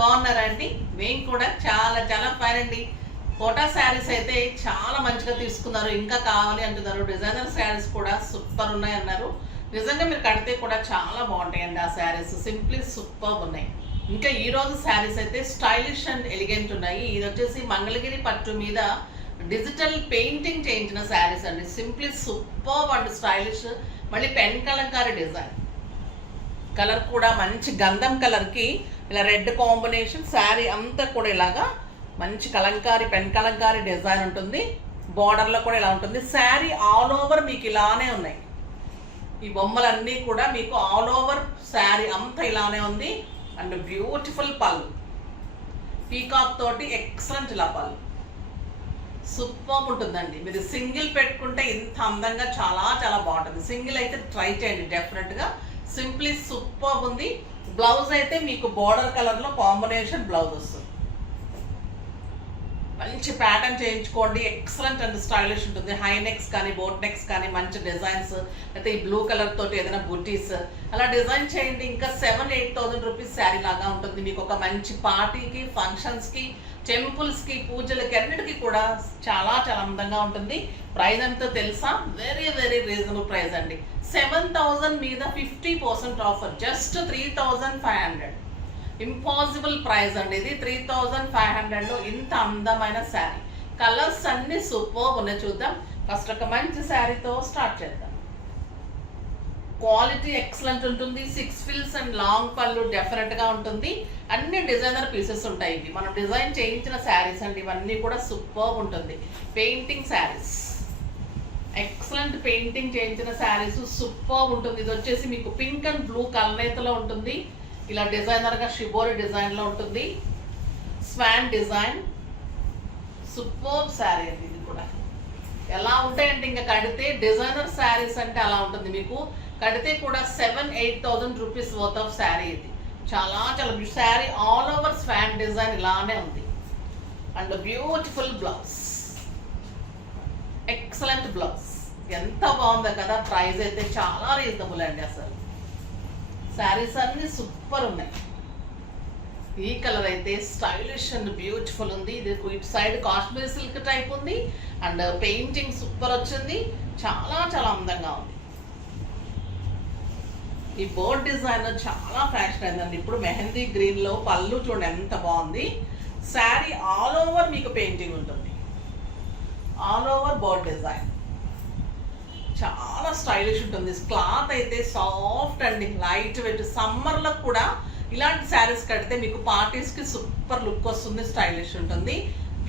బాగున్నారా అండి? మేము కూడా చాలా చాలా ఫైన్ అండి. కోటా శారీస్ అయితే చాలా మంచిగా తీసుకున్నారు, ఇంకా కావాలి అంటున్నారు. డిజైనర్ శారీస్ కూడా సూపర్ ఉన్నాయి అన్నారు. నిజంగా మీరు కడితే కూడా చాలా బాగుంటాయండి ఆ శారీస్, సింప్లీ సూపర్ ఉన్నాయి. ఇంకా ఈ రోజు శారీస్ అయితే స్టైలిష్ అండ్ ఎలిగెంట్ ఉన్నాయి. ఇది వచ్చేసి మంగళగిరి పట్టు మీద డిజిటల్ పెయింటింగ్ చేయించిన శారీస్ అండి. Simply super and stylish. మళ్ళీ పెన్ కలంకారీ డిజైన్, కలర్ కూడా మంచి గంధం కలర్కి ఇలా రెడ్ కాంబినేషన్. శారీ అంతా కూడా ఇలాగా మంచి కలంకారీ పెన్ కలంకారీ డిజైన్ ఉంటుంది. బార్డర్లో కూడా ఇలా ఉంటుంది. శారీ ఆల్ ఓవర్ మీకు ఇలానే ఉన్నాయి. ఈ బొమ్మలన్నీ కూడా మీకు ఆల్ ఓవర్ శారీ అంతా ఇలానే ఉంది. అండ్ బ్యూటిఫుల్ పళ్ళు, పీకాక్ తోటి ఎక్సలెంట్ ఇలా పళ్ళు సూపర్ ఉంటుందండి. మీరు సింగిల్ పెట్టుకుంటే ఇంత అందంగా చాలా చాలా బాగుంటుంది. సింగిల్ అయితే ట్రై చేయండి డెఫినెట్గా. సింప్లీ సూపర్ ఉంది. బ్లౌజ్ అయితే మీకు బార్డర్ కలర్లో కాంబినేషన్ బ్లౌజ్ వస్తుంది. మంచి ప్యాటర్న్ చేయించుకోండి, ఎక్సలెంట్ అండ్ స్టైలిష్ ఉంటుంది. హై నెక్స్ కానీ బోట్ నెక్స్ కానీ మంచి డిజైన్స్, అయితే ఈ బ్లూ కలర్ తోటి ఏదైనా బుటీస్ అలా డిజైన్ చేయండి. ఇంకా 7,000-8,000 రూపీస్ శారీ లాగా ఉంటుంది. మీకు ఒక మంచి పార్టీకి, ఫంక్షన్స్కి, టెంపుల్స్కి, పూజలకి అన్నిటికీ కూడా చాలా చాలా అందంగా ఉంటుంది. ప్రైస్ ఎంతో తెలుసా? వెరీ వెరీ రీజనబుల్ ప్రైస్ అండి. 7,000 మీద 50% ఆఫర్, జస్ట్ 3,500. ఇంపాసిబుల్ ప్రైస్ అండి ఇది. 3,500లో ఇంత అందమైన శారీ. కలర్స్ అన్ని సూపర్ ఉన్నాయి. చూద్దాం. ఫస్ట్ ఒక మంచి శారీతో స్టార్ట్ చేద్దాం. క్వాలిటీ ఎక్సలెంట్ ఉంటుంది. 6 ఫిల్స్ అండ్ లాంగ్ పళ్ళు డెఫినెట్గా ఉంటుంది. అన్ని డిజైనర్ పీసెస్ ఉంటాయి. ఇవి మనం డిజైన్ చేయించిన శారీస్ అండి. ఇవన్నీ కూడా సూపర్ ఉంటుంది. పెయింటింగ్ శారీస్, ఎక్సలెంట్ పెయింటింగ్ చేయించిన శారీస్ సూపర్ ఉంటుంది. ఇది వచ్చేసి మీకు పింక్ అండ్ బ్లూ కలనేతలో ఉంటుంది. ఇలా డిజైనర్గా షిబోరి డిజైన్లో ఉంటుంది. స్వాన్ డిజైన్ సూపర్ శారీ అండి. ఇది కూడా ఎలా ఉంటాయంటే ఇంకా కడితే డిజైనర్ శారీస్ అంటే అలా ఉంటుంది. మీకు కడితే కూడా 7,000-8,000 రూపీస్ వర్త్ ఆఫ్ శారీ. ఇది చాలా చాలా sari all over Schwann design ఇలానే ఉంది. And beautiful blouse, excellent blouse. ఎంత బాగుందో కదా. ప్రైస్ అయితే చాలా రీజనబుల్ అండి. అసలు శారీస్ అన్ని సూపర్ ఉన్నాయి. ఈ కలర్ అయితే స్టైలిష్ అండ్ బ్యూటిఫుల్ ఉంది. ఇది ఇటు సైడ్ కాశ్మీరీ సిల్క్ టైప్ ఉంది. అండ్ పెయింటింగ్ సూపర్ వచ్చింది. చాలా చాలా అందంగా ఉంది. ఈ బోర్డ్ డిజైన్ చాలా ఫ్యాషన్ అయిందండి ఇప్పుడు. మెహందీ గ్రీన్లో పళ్ళు చూడండి ఎంత బాగుంది. శారీ ఆల్ ఓవర్ మీకు పెయింటింగ్ ఉంటుంది. ఆల్ ఓవర్ బోర్డ్ డిజైన్ చాలా స్టైలిష్ ఉంటుంది. క్లాత్ అయితే సాఫ్ట్ అండి, లైట్ వెయిట్. సమ్మర్లో కూడా ఇలాంటి శారీస్ కడితే మీకు పార్టీస్కి సూపర్ లుక్ వస్తుంది, స్టైలిష్ ఉంటుంది.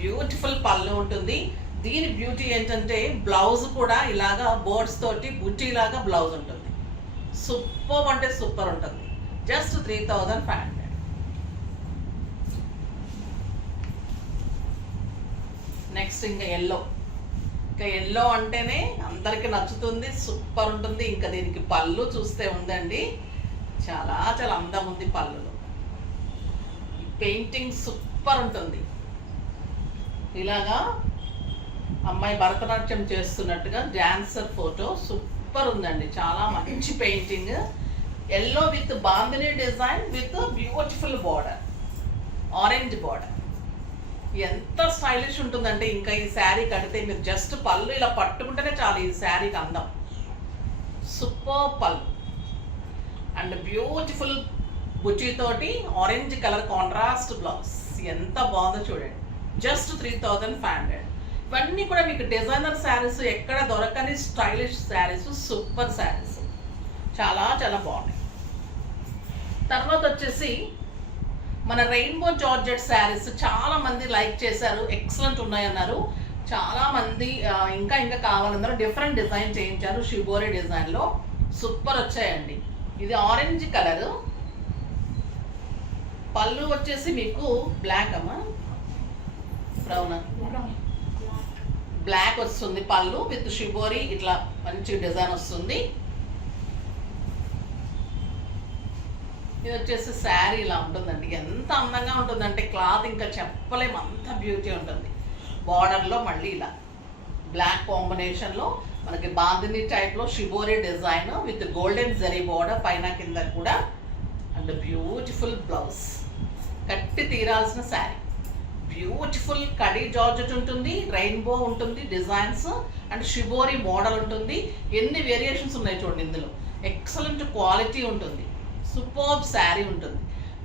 బ్యూటిఫుల్ పళ్ళు ఉంటుంది. దీని బ్యూటీ ఏంటంటే బ్లౌజ్ కూడా ఇలాగా బోర్డ్స్ తోటి బుట్టి లాగా బ్లౌజ్ ఉంటుంది. సూపర్ అంటే సూపర్ ఉంటుంది. జస్ట్ 3,500. నెక్స్ట్ ఇంకా ఎల్లో. ఇంకా ఎల్లో అంటేనే అందరికి నచ్చుతుంది, సూపర్ ఉంటుంది. ఇంకా దీనికి పళ్ళు చూస్తే ఉందండి, చాలా చాలా అందం ఉంది పళ్ళులో. పెయింటింగ్ సూపర్ ఉంటుంది. ఇలాగా అమ్మాయి భరతనాట్యం చేస్తున్నట్టుగా డాన్సర్ ఫోటో సూపర్ ఉందండి. చాలా మంచి painting. Yellow with bandhani design with beautiful border, orange border. ఎంత స్టైలిష్ ఉంటుందంటే ఇంకా ఈ శారీ కడితే మీరు జస్ట్ పళ్ళు ఇలా పట్టుకుంటేనే చాలు ఈ శారీకి అందం. సూపర్ పళ్ళు అండ్ బ్యూటిఫుల్ బుచ్చితోటి ఆరెంజ్ కలర్ కాంట్రాస్ట్ బ్లౌజ్. ఎంత బాగుందో చూడండి. జస్ట్ 3,500. ఇవన్నీ కూడా మీకు డిజైనర్ శారీస్, ఎక్కడ దొరకని స్టైలిష్ శారీస్, సూపర్ శారీస్, చాలా చాలా బాగున్నాయి. తర్వాత వచ్చేసి మన రెయిన్బో జార్జెట్ శారీస్ చాలా మంది లైక్ చేశారు, ఎక్సలెంట్ ఉన్నాయన్నారు. చాలా మంది ఇంకా ఇంకా కావాలన్నారు. డిఫరెంట్ డిజైన్ చేయించారు షిబోరి డిజైన్లో, సూపర్ వచ్చాయండి. ఇది ఆరెంజ్ కలర్. పళ్ళు వచ్చేసి మీకు బ్లాక్ అమ్మా, బ్రౌన్, బ్లాక్ వస్తుంది పళ్ళు విత్ షిబోరి. ఇట్లా మంచి డిజైన్ వస్తుంది. ఇది వచ్చేసి శారీ ఇలా ఉంటుందండి. ఎంత అందంగా ఉంటుందంటే క్లాత్ ఇంకా చెప్పలేము, అంత బ్యూటీ ఉంటుంది. బార్డర్లో మళ్ళీ ఇలా బ్లాక్ కాంబినేషన్లో మనకి బాందిని టైప్లో shibori design with golden zari border పైన కింద కూడా. And beautiful blouse. కట్టి తీరాల్సిన శారీ. బ్యూటిఫుల్ కడీ జార్జెట్ ఉంటుంది, రెయిన్బో ఉంటుంది డిజైన్స్ అండ్ షిబోరి మోడల్ ఉంటుంది. ఎన్ని వేరియేషన్స్ ఉన్నాయి చూడండి ఇందులో. ఎక్సలెంట్ క్వాలిటీ ఉంటుంది, సూపర్బ్ శారీ ఉంటుంది.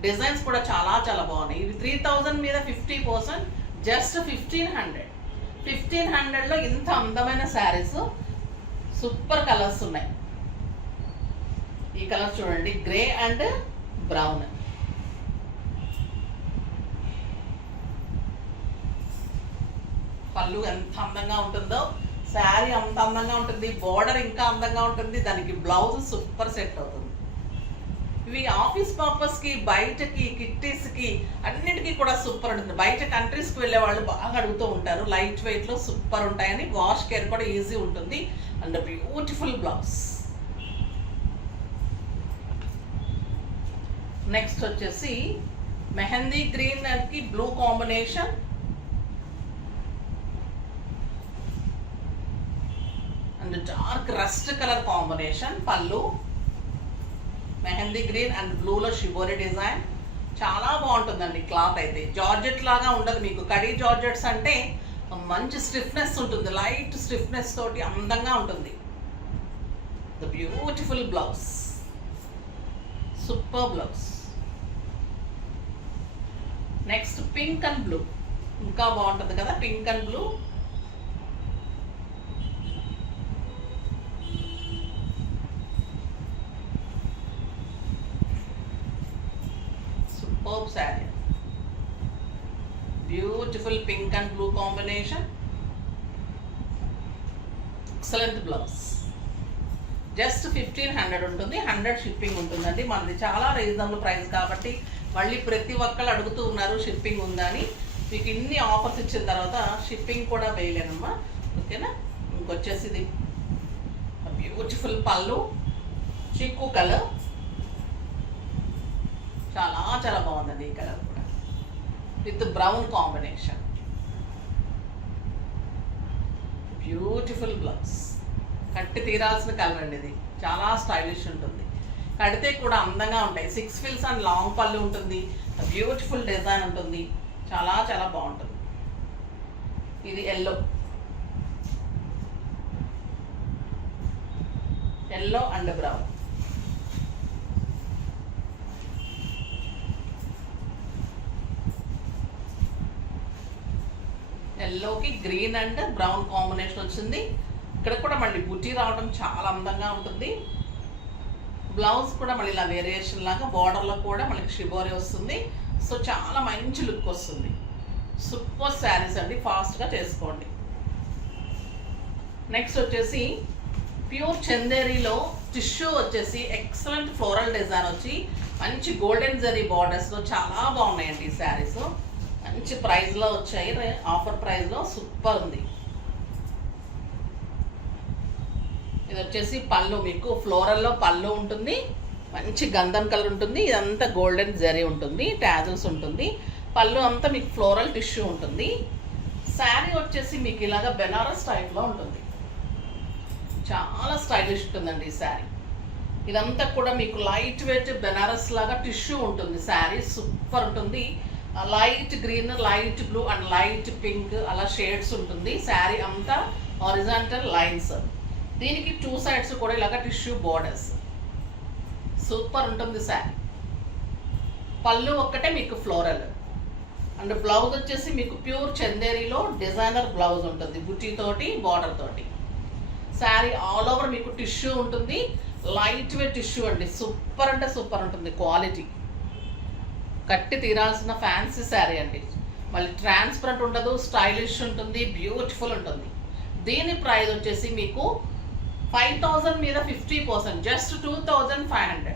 డిజైన్స్ కూడా చాలా చాలా బాగున్నాయి. ఇది 3000 మీద 50%, జస్ట్ 1500. 1500లో ఇంత అందమైన శారీస్, సూపర్ కలర్స్ ఉన్నాయి. ఈ కలర్ చూడండి, గ్రే అండ్ బ్రౌన్. పళ్ళు ఎంత అందంగా ఉంటుందో, శారీ అంత అందంగా ఉంటుంది, బోర్డర్ ఇంకా అందంగా ఉంటుంది, దానికి బ్లౌజ్ సూపర్ సెట్ అవుతుంది. ఇవి ఆఫీస్ పర్పస్కి, బయటకి, కిట్టీస్కి అన్నిటికీ కూడా సూపర్ ఉంటుంది. బయట కంట్రీస్కి వెళ్ళే వాళ్ళు బాగా అడుగుతూ ఉంటారు. లైట్ వెయిట్లో సూపర్ ఉంటాయని, వాష్ కేర్ కూడా ఈజీ ఉంటుంది అండ్ బ్యూటిఫుల్ బ్లౌజ్. నెక్స్ట్ వచ్చేసి మెహందీ గ్రీన్ కి blue combination. And dark rust colour combination. Pallu mehndi green and బ్లూలో షిబోరి డిజైన్. చాలా బాగుంటుందండి క్లాత్ అయితే. జార్జెట్ లాగా ఉండదు మీకు. కడీ జార్జెట్స్ అంటే మంచి స్టిఫ్నెస్ ఉంటుంది, లైట్ స్టిఫ్నెస్ తోటి అందంగా ఉంటుంది. The beautiful blouse, super blouse. Next pink and blue, ఇంకా బాగుంటుంది కదా pink and blue. Super sari, beautiful pink and blue combination. Excellent blouse. Just 1500 ఉంటుంది, 100 షిప్పింగ్ ఉంటుందండి. మనది చాలా రీజనబుల్ ప్రైస్ కాబట్టి మళ్ళీ ప్రతి ఒక్కళ్ళు అడుగుతూ ఉన్నారు షిప్పింగ్ ఉందని. మీకు ఇన్ని ఆఫర్స్ ఇచ్చిన తర్వాత షిప్పింగ్ కూడా వేయలేనమ్మా, ఓకేనా. ఇంకొచ్చేసి ఇది బ్యూటిఫుల్ పళ్ళు, చిక్కు కలర్. చాలా చాలా బాగుందండి ఈ కలర్ కూడా, with brown combination. Beautiful blouse. కట్టి తీరాల్సిన కలర్ అండి ఇది. చాలా స్టైలిష్ ఉంటుంది, కడితే కూడా అందంగా ఉంటాయి. 6 ఫిల్స్ అండ్ లాంగ్ పళ్ళు ఉంటుంది, బ్యూటిఫుల్ డిజైన్ ఉంటుంది, చాలా చాలా బాగుంటుంది. ఇది ఎల్లో, ఎల్లో అండ్ బ్రౌన్. ఎల్లోకి గ్రీన్ అండ్ బ్రౌన్ కాంబినేషన్ వచ్చింది. ఇక్కడ కూడా మళ్ళీ బుట్టి రావడం చాలా అందంగా ఉంటుంది. బ్లౌజ్ కూడా మళ్ళీ ఇలా వేరియేషన్ లాగా, బార్డర్లో కూడా మనకి షిబోరి వస్తుంది. సో చాలా మంచి లుక్ వస్తుంది. సూపర్ శారీస్ అండి, ఫాస్ట్గా చేసుకోండి. నెక్స్ట్ వచ్చేసి ప్యూర్ చందేరిలో టిష్యూ వచ్చేసి ఎక్సలెంట్ ఫ్లోరల్ డిజైన్ వచ్చి మంచి గోల్డెన్ జరీ బార్డర్స్లో చాలా బాగున్నాయండి ఈ శారీస్. మంచి ప్రైస్లో వచ్చాయి, ఆఫర్ ప్రైస్లో సూపర్ ఉంది. ఇది వచ్చేసి పళ్ళు, మీకు ఫ్లోరల్లో పళ్ళు ఉంటుంది, మంచి గంధం కలర్ ఉంటుంది. ఇదంతా గోల్డెన్ జరీ ఉంటుంది, టాజల్స్ ఉంటుంది. పళ్ళు అంతా మీకు ఫ్లోరల్ టిష్యూ ఉంటుంది. శారీ వచ్చేసి మీకు ఇలాగ బెనారస్ టైప్లో ఉంటుంది, చాలా స్టైలిష్ ఉంటుందండి ఈ శారీ. ఇదంతా కూడా మీకు లైట్ వెయిట్ బెనారస్ లాగా టిష్యూ ఉంటుంది. శారీ సూపర్ ఉంటుంది. Light green, light blue and light pink అలా షేడ్స్ ఉంటుంది. శారీ అంతా హారిజాంటల్ లైన్స్. దీనికి 2 సైడ్స్ కూడా ఇలాగ టిష్యూ బోర్డర్స్. సూపర్ ఉంటుంది శారీ. పళ్ళు ఒక్కటే మీకు ఫ్లోరల్ అండ్ బ్లౌజ్ వచ్చేసి మీకు ప్యూర్ చందేరిలో డిజైనర్ బ్లౌజ్ ఉంటుంది, బుట్టీతోటి బార్డర్ తోటి. శారీ ఆల్ ఓవర్ మీకు టిష్యూ ఉంటుంది, లైట్ వెయిట్ టిష్యూ అండి. సూపర్ అంటే సూపర్ ఉంటుంది క్వాలిటీ. కట్టి తీరాల్సిన ఫ్యాన్సీ శారీ అండి. మళ్ళీ ట్రాన్స్పరెంట్ ఉండదు, స్టైలిష్ ఉంటుంది, బ్యూటిఫుల్ ఉంటుంది. దీని ప్రైస్ వచ్చేసి మీకు 5000 మీద 50%, జస్ట్ 2500.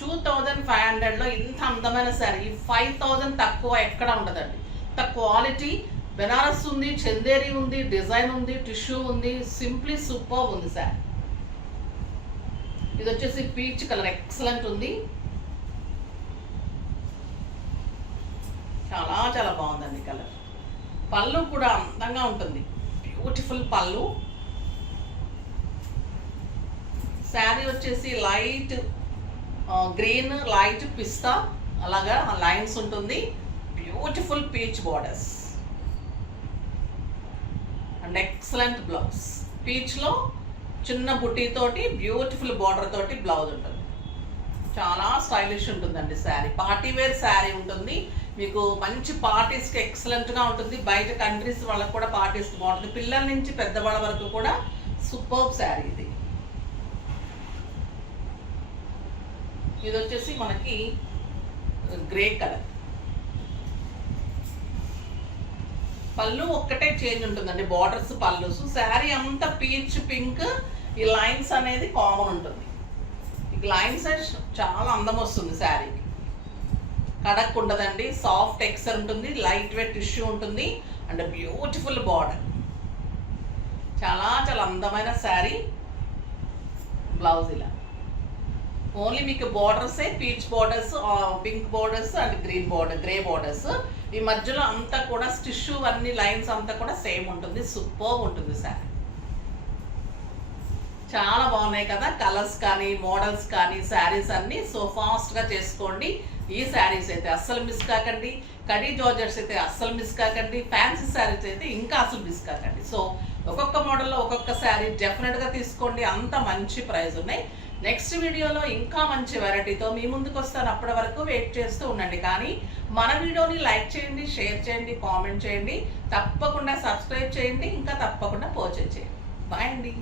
2500లో ఇంత అందమైన శారీ 5000 తక్కువ ఎక్కడ ఉండదండి. ఇంత క్వాలిటీ, బెనారస్ ఉంది, చందేరి ఉంది, డిజైన్ ఉంది, టిష్యూ ఉంది, సింప్లీ సూపర్ ఉంది శారీ. ఇది వచ్చేసి పీచ్ కలర్, ఎక్సలెంట్ ఉంది, చాలా చాలా బాగుందండి కలర్. పళ్ళు కూడా అందంగా ఉంటుంది, బ్యూటిఫుల్ పళ్ళు. శారీ వచ్చేసి లైట్ గ్రీన్, లైట్ పిస్తా అలాగా లైన్స్ ఉంటుంది. Beautiful peach borders and excellent blouse. పీచ్లో చిన్న బుట్టీతోటి బ్యూటిఫుల్ బార్డర్ తోటి బ్లౌజ్ ఉంటుంది. చాలా స్టైలిష్ ఉంటుందండి శారీ. పార్టీ వేర్ శారీ ఉంటుంది. మీకు మంచి పార్టీస్కి ఎక్సలెంట్గా ఉంటుంది. బయట కంట్రీస్ వాళ్ళకి కూడా పార్టీస్కి బాగుంటుంది. పిల్లల నుంచి పెద్దవాళ్ళ వరకు కూడా సూపర్బ్ శారీ ఇది. ఇది వచ్చేసి మనకి గ్రే కలర్. పళ్ళు ఒక్కటే చేంజ్ ఉంటుందండి, బార్డర్స్ పళ్ళుస్. శారీ అంతా పీచ్ పింక్, ఈ లైన్స్ అనేది కామన్ ఉంటుంది. ఈ లైన్స్ చాలా అందం వస్తుంది శారీకి. కడక్ ఉండదండి, సాఫ్ట్ టెక్స్చర్ ఉంటుంది, లైట్ వెయిట్ టిష్యూ ఉంటుంది అండ్ బ్యూటిఫుల్ బార్డర్. చాలా చాలా అందమైన శారీ. బ్లౌజ్ ఇలా ఓన్లీ మీకు బార్డర్సే peach borders, pink borders and green border, grey borders. ఈ మధ్యలో అంతా కూడా టిష్యూ అన్ని లైన్స్ అంతా కూడా సేమ్ ఉంటుంది. సూపర్ ఉంటుంది శారీ. చాలా బాగున్నాయి కదా కలర్స్ కానీ మోడల్స్ కానీ శారీస్ అన్నీ. సో ఫాస్ట్గా చేసుకోండి. ఈ శారీస్ అయితే అస్సలు మిస్ కాకండి. కడీ జార్జెట్స్ అయితే అస్సలు మిస్ కాకండి. ఫ్యాన్సీ శారీస్ అయితే ఇంకా అసలు మిస్ కాకండి. సో ఒక్కొక్క మోడల్లో ఒక్కొక్క శారీ డెఫినెట్గా తీసుకోండి. అంత మంచి ప్రైస్ ఉన్నాయి. నెక్స్ట్ వీడియోలో ఇంకా మంచి వెరైటీతో మీ ముందుకు వస్తాను. అప్పటి వరకు వెయిట్ చేస్తూ ఉండండి. కానీ మన వీడియోని లైక్ చేయండి, షేర్ చేయండి, కామెంట్ చేయండి, తప్పకుండా సబ్స్క్రైబ్ చేయండి, ఇంకా తప్పకుండా పర్చేజ్ చేయండి. బాయ్ అండి.